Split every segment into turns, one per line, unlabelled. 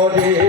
করে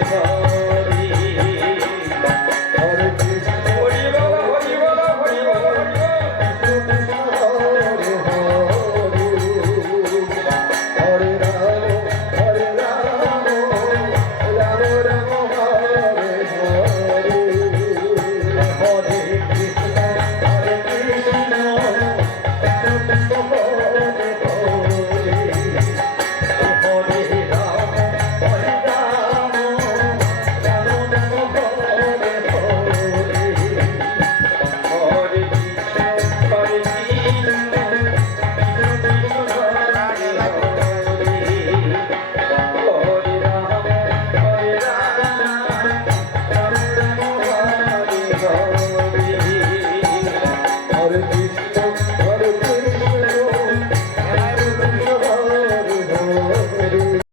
দেব আর কি